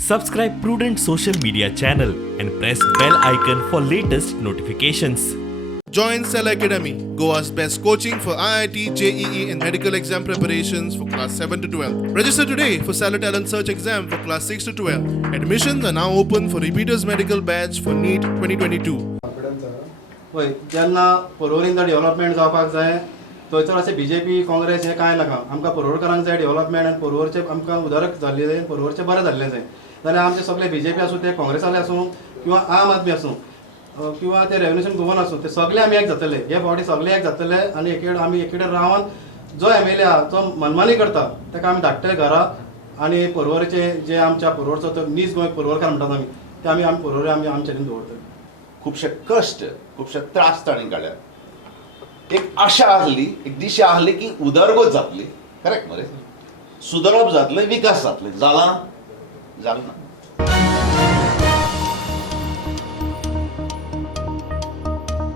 Subscribe Prudent social media channel and press bell icon for latest notifications. Join Cell Academy, Goa's best coaching for IIT, JEE and medical exam preparations for class 7 to 12. Register today for Salad Talent Search exam for class 6 to 12. Admissions are now open for repeaters medical batch for NEET 2022. होय जेन्ना Porvorim development जावपाक जाय थंयसर अशें BJP Congress हें कांय नाका आमकां पर्वरकारांक जाय डेव्हलपमेंट आनी पर्वरचें आमकां उदरक जाल्लें जाय पर्वरचें बरें जाल्लें जाय जाल्यार आमचे सगळे बीजेपी आसूं ते काँग्रेसाले आसूं किंवा आम आदमी आसूं किंवा ते रेव्होल्युशन गोवन आसूं ते सगळे आमी एक जातले हे फावटी सगळे एक जातले आनी आमी एक कडेन रावन जो MLA आहा जो मनमानी करता ताका आमी धाडटले घरा आनी पर्वरीचे जे आमच्या पर्वरचो तो नीज गोंय पर्वरकार म्हणटात आमी ते आमी पर्वरी आमी आमचे कडेन दवरतले. खुबशे कश्ट खुबशे त्रास ताणें काडल्या एक आशा आहली एक दिशा आहली की उदरगत जातली करेक्ट मरे सुदरप जातलें विकास जातलें जालां ना